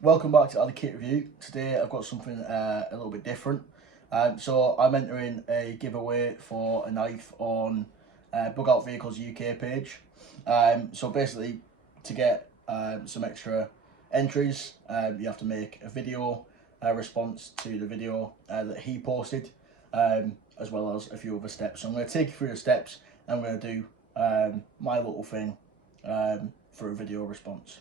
Welcome back to the kit review. Today I've got something a little bit different. So I'm entering a giveaway for a knife on BOVUK Vehicles UK page. So basically, to get some extra entries, you have to make a video response to the video that he posted, as well as a few other steps. So I'm going to take you through the steps and I'm going to do my little thing for a video response.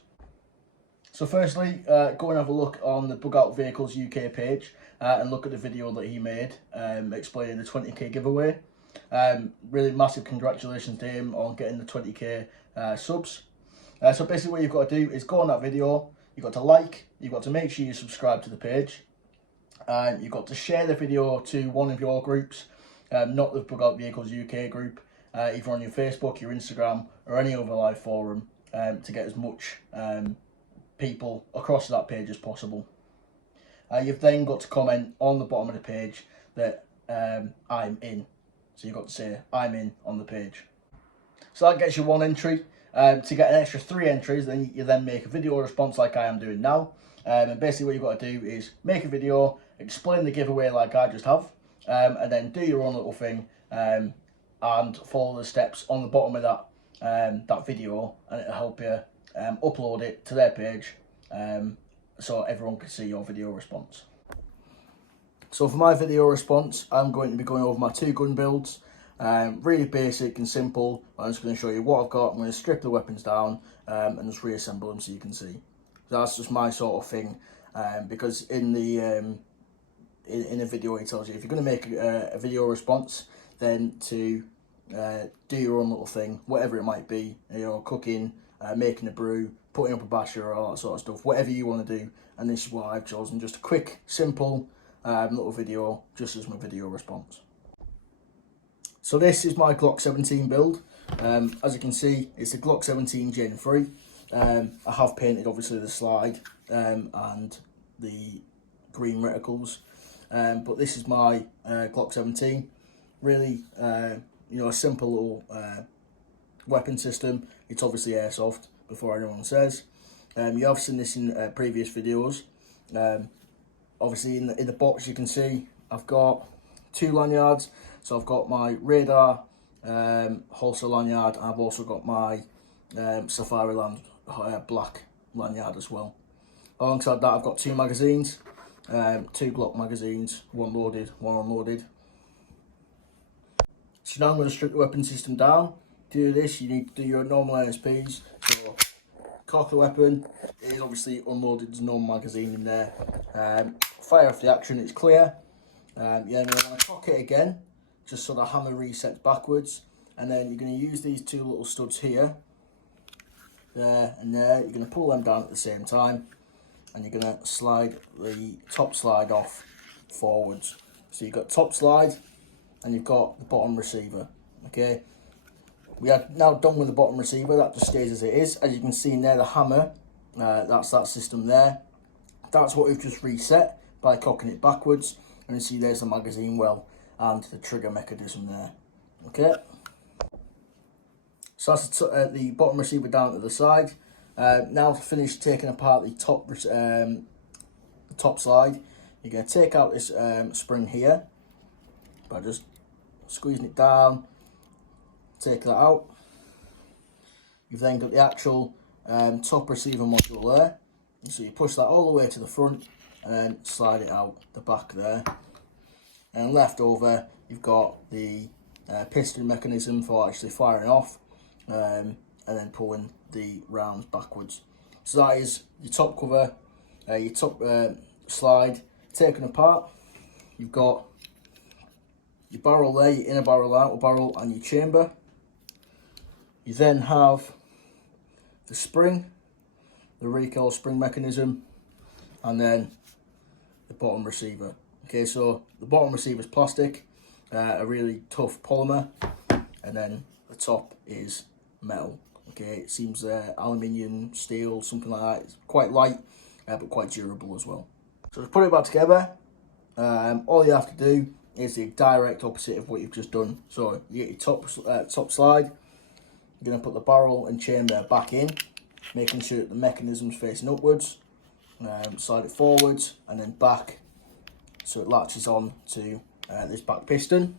So firstly, go and have a look on the BOVUK Vehicles UK page and look at the video that he made explaining the 20k giveaway. Really massive congratulations to him on getting the 20k subs. So basically what you've got to do is go on that video, you've got to like, you've got to make sure you subscribe to the page, and you've got to share the video to one of your groups, not the BOVUK Vehicles UK group, either on your Facebook, your Instagram or any other live forum, to get as much people across that page as possible. You've then got to comment on the bottom of the page that I'm in. So you've got to say I'm in on the page. So that gets you one entry. To get an extra 3 entries, then you then make a video response like I am doing now. And basically what you've got to do is make a video, explain the giveaway like I just have, and then do your own little thing and follow the steps on the bottom of that video, and it'll help you upload it to their page so everyone can see your video response. So for my video response, I'm going to be going over my 2 gun builds, really basic and simple. I'm just going to show you what I've got. I'm going to strip the weapons down and just reassemble them so you can see. So that's just my sort of thing, because in the in a video it tells you if you're going to make a video response, then to do your own little thing, whatever it might be, you know, cooking, making a brew, putting up a basher, all that sort of stuff, whatever you want to do. And this is what I've chosen, just a quick, simple little video, just as my video response. So this is my Glock 17 build. As you can see, it's a Glock 17 Gen 3. I have painted obviously the slide and the green reticles, but this is my Glock 17. Really, you know, a simple little weapon system. It's obviously airsoft, before anyone says. You have seen this in previous videos. Obviously in the box you can see I've got 2 lanyards. So I've got my radar holster lanyard, and I've also got my Safari Land black lanyard as well. Alongside that I've got 2 magazines, 2 Glock magazines, one loaded, one unloaded. So now I'm going to strip the weapon system down. To do this, you need to do your normal NSPs. So cock the weapon, it is obviously unloaded, there's no magazine in there. Fire off the action, it's clear. Yeah, and then I'm going to cock it again, just so the hammer resets backwards. And then you're going to use these 2 little studs here, there and there. You're going to pull them down at the same time, and you're going to slide the top slide off forwards. So you've got top slide, and you've got the bottom receiver, okay? We are now done with the bottom receiver, that just stays as it is. As you can see in there, the hammer, that's that system there. That's what we've just reset by cocking it backwards. And you see there's the magazine well and the trigger mechanism there, okay? So that's the bottom receiver down to the side. Now to finish taking apart the top slide, you're going to take out this spring here by just squeezing it down. Take that out. You've then got the actual top receiver module there. So you push that all the way to the front and then slide it out the back there. And left over, you've got the piston mechanism for actually firing off and then pulling the rounds backwards. So that is your top cover, your top slide taken apart. You've got your barrel there, your inner barrel, outer barrel, and your chamber. You then have the spring, the recoil spring mechanism, and then the bottom receiver. Okay, so the bottom receiver is plastic, a really tough polymer, and then the top is metal. Okay, it seems aluminium, steel, something like that. It's quite light, but quite durable as well. So to put it back together, all you have to do is the direct opposite of what you've just done. So you get your top slide. You're going to put the barrel and chamber back in, making sure that the mechanism's facing upwards. slide it forwards and then back so it latches on to this back piston.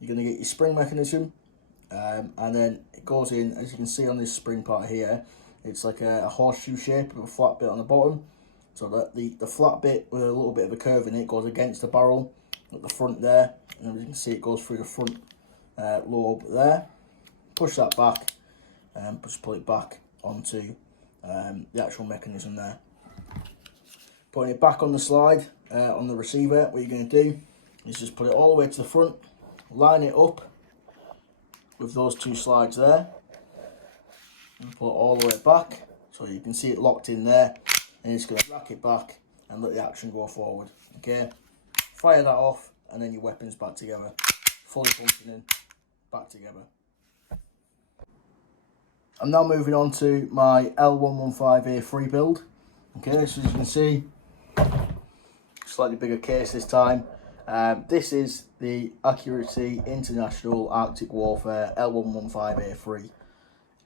You're going to get your spring mechanism, and then it goes in, as you can see on this spring part here, it's like a horseshoe shape with a flat bit on the bottom, so that the flat bit with a little bit of a curve in it goes against the barrel at the front there, and as you can see it goes through the front lobe there. Push that back and just pull it back onto the actual mechanism there. Putting it back on the slide on the receiver, what you're going to do is just put it all the way to the front, line it up with those two slides there, and pull it all the way back so you can see it locked in there, and it's going to rack it back and let the action go forward. Okay, fire that off and then your weapon's back together, fully functioning, back together. I'm now moving on to my L115A3 build. Okay, so as you can see, slightly bigger case this time. This is the Accuracy International Arctic Warfare L115A3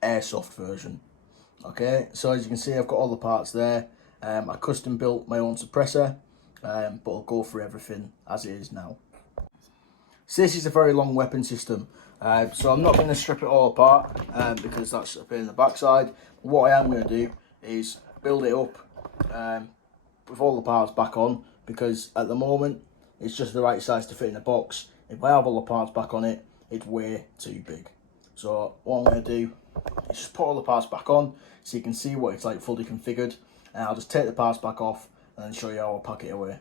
airsoft version. Okay, so as you can see, I've got all the parts there. I custom built my own suppressor, but I'll go through everything as it is now. So this is a very long weapon system, so I'm not going to strip it all apart because that's a pain in the backside. What I am going to do is build it up with all the parts back on, because at the moment it's just the right size to fit in the box. If I have all the parts back on it, it's way too big. So what I'm going to do is just put all the parts back on so you can see what it's like fully configured, and I'll just take the parts back off and then show you how I'll pack it away.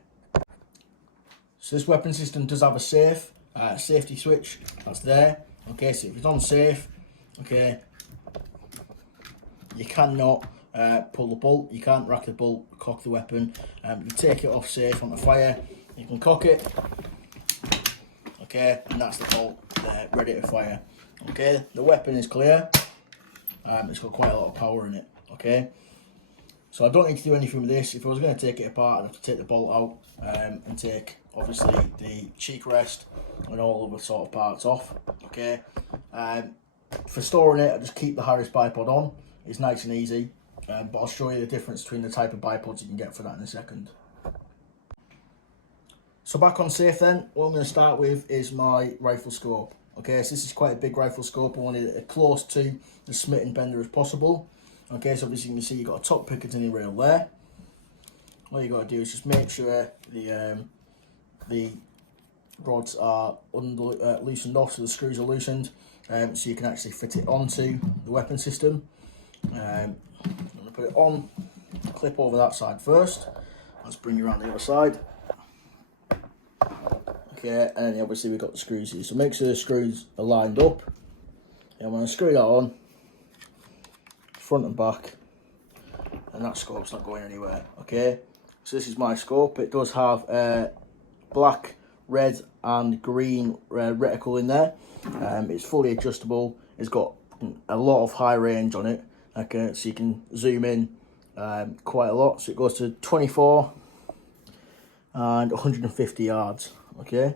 So this weapon system does have a safety switch that's there. Okay, so if it's on safe, okay, you cannot pull the bolt, you can't rack the bolt, cock the weapon. You take it off safe onto fire, you can cock it, okay, and that's the bolt there, ready to fire. Okay, the weapon is clear, it's got quite a lot of power in it. Okay, so I don't need to do anything with this. If I was going to take it apart, I'd have to take the bolt out and take obviously the cheek rest and all other sort of parts off. Okay, for storing it, I just keep the Harris bipod on. It's nice and easy, but I'll show you the difference between the type of bipods you can get for that in a second. So back on safe then, what I'm going to start with is my rifle scope. Okay, so this is quite a big rifle scope. I wanted it as close to the Smith & Bender as possible. Okay, so obviously you can see you've got a top Picatinny rail there. All you got to do is just make sure the rods are loosened off, so the screws are loosened, so you can actually fit it onto the weapon system. I'm going to put it on, clip over that side first. Let's bring you around the other side. Okay, and then obviously we've got the screws here, so make sure the screws are lined up. And when I screw that on, front and back, and that scope's not going anywhere. Okay, so this is my scope. It does have black, red and green reticle in there. It's fully adjustable. It's got a lot of high range on it. Okay, so you can zoom in quite a lot. So it goes to 24 and 150 yards. Okay,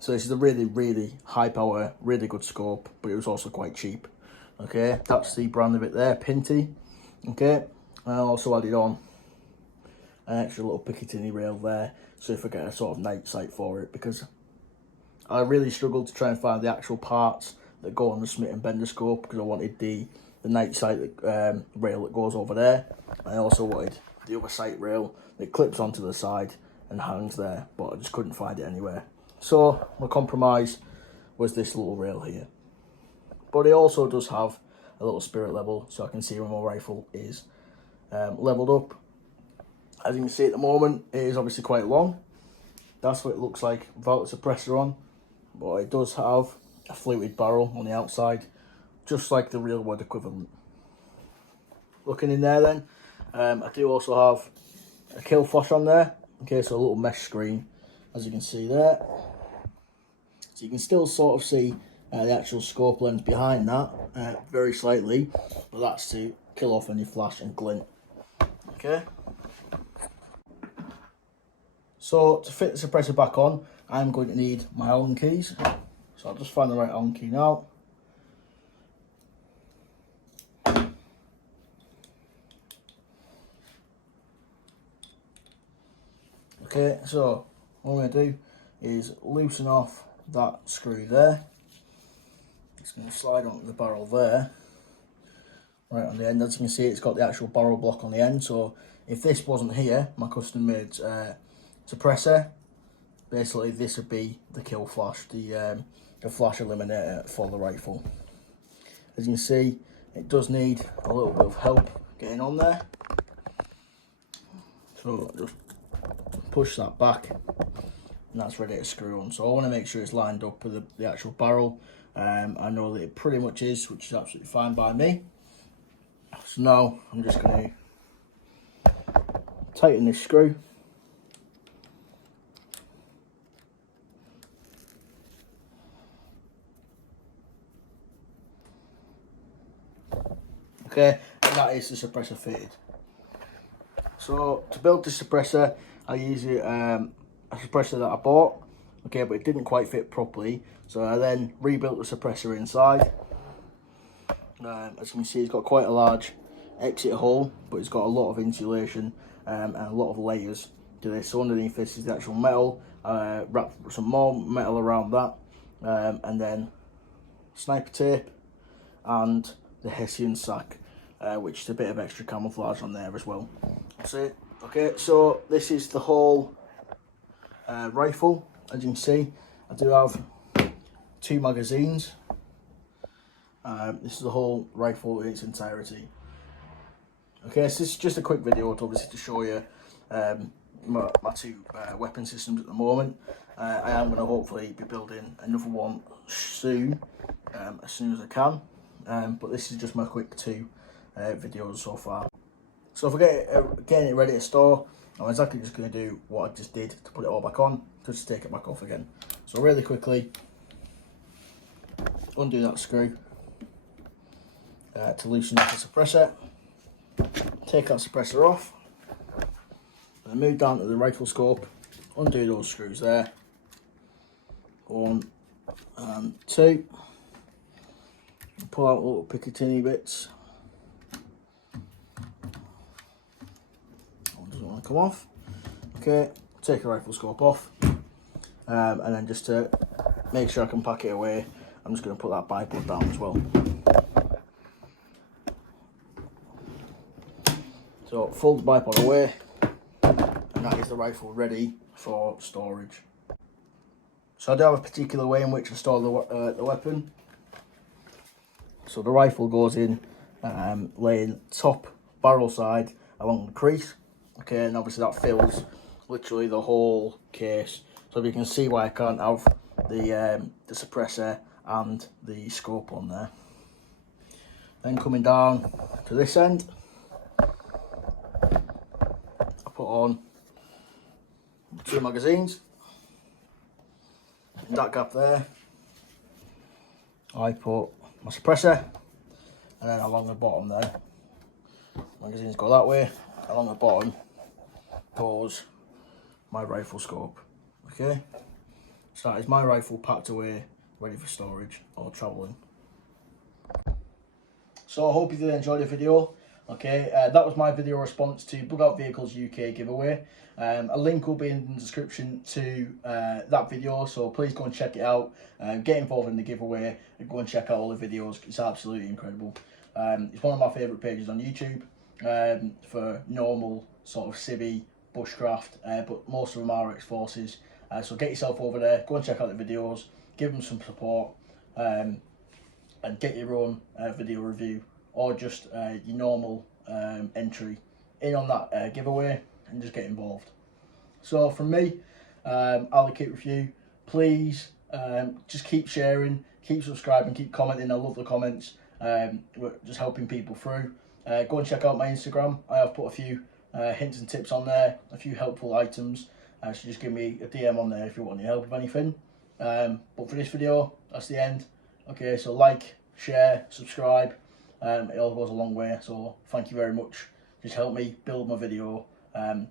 so this is a really high power, really good scope, but it was also quite cheap. Okay, that's the brand of it there, Pinty. Okay, I also added on an extra little Picatinny rail there, so if I get a sort of night sight for it, because I really struggled to try and find the actual parts that go on the Smith & Bender scope, because I wanted the night sight rail that goes over there. I also wanted the other sight rail that clips onto the side and hangs there, but I just couldn't find it anywhere. So my compromise was this little rail here. But it also does have a little spirit level, so I can see when my rifle is leveled up. As you can see at the moment, it is obviously quite long. That's what it looks like without the suppressor on. But it does have a fluted barrel on the outside, just like the real wood equivalent. Looking in there then, I do also have a kill flash on there. Okay, so a little mesh screen, as you can see there. So you can still sort of see the actual scope lens behind that, very slightly, but that's to kill off any flash and glint. Okay. So to fit the suppressor back on, I'm going to need my Allen keys. So I'll just find the right Allen key now. Okay, so what I'm going to do is loosen off that screw there. It's going to slide onto the barrel there, right on the end. As you can see, it's got the actual barrel block on the end. So if this wasn't here, my custom made suppressor, basically this would be the kill flash, the flash eliminator for the rifle. As you can see, it does need a little bit of help getting on there. So just push that back and that's ready to screw on. So I want to make sure it's lined up with the actual barrel. I know that it pretty much is, which is absolutely fine by me. So now I'm just going to tighten this screw. Okay, and that is the suppressor fitted. So to build the suppressor, I use a suppressor that I bought, okay, but it didn't quite fit properly. So I then rebuilt the suppressor inside. As you can see, it's got quite a large exit hole, but it's got a lot of insulation and a lot of layers to this. So underneath this is the actual metal, wrap some more metal around that, and then sniper tape and the Hessian sack, which is a bit of extra camouflage on there as well. That's it. Okay, so this is the whole rifle. As you can see, I do have 2 magazines. This is the whole rifle in its entirety. Okay, so this is just a quick video obviously to show you my 2 weapon systems at the moment. I am going to hopefully be building another one soon, as soon as I can. But this is just my quick 2 videos so far. So for getting it ready to store, I'm exactly just going to do what I just did to put it all back on, just to take it back off again. So really quickly, undo that screw to loosen up the suppressor. Take that suppressor off, and then move down to the rifle scope, undo those screws there. 1 and 2. Pull out little Picatinny bits. That one doesn't want to come off. Okay, take the rifle scope off, and then just to make sure I can pack it away, I'm just going to put that bipod down as well. So fold the bipod away, and that is the rifle ready for storage. So I do have a particular way in which I store the weapon. So the rifle goes in, laying top barrel side along the crease. Okay, and obviously that fills literally the whole case. So you can see why I can't have the suppressor and the scope on there. Then coming down to this end, I put on 2 magazines. In that gap there, I put my suppressor, and then along the bottom there, magazines go that way, along the bottom goes my rifle scope. Okay, so that is my rifle packed away, ready for storage or travelling. So I hope you did enjoy the video. Okay, that was my video response to Bug Out Vehicles UK giveaway. A link will be in the description to that video, so please go and check it out. Get involved in the giveaway and go and check out all the videos. It's absolutely incredible. It's one of my favourite pages on YouTube for normal sort of civvy, bushcraft, but most of them are ex-forces. So get yourself over there, go and check out the videos, give them some support, and get your own video review, or just your normal entry in on that giveaway, and just get involved. So from me, I'll keep with you. Please just keep sharing, keep subscribing, keep commenting. I love the comments. We're just helping people through. Go and check out my Instagram. I have put a few hints and tips on there, a few helpful items. So just give me a DM on there if you want any help with anything. But for this video, that's the end. Okay, so like, share, subscribe. It all goes a long way, so thank you very much. Just help me build my video,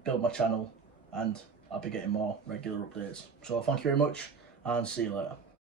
build my channel, and I'll be getting more regular updates. So thank you very much, and see you later.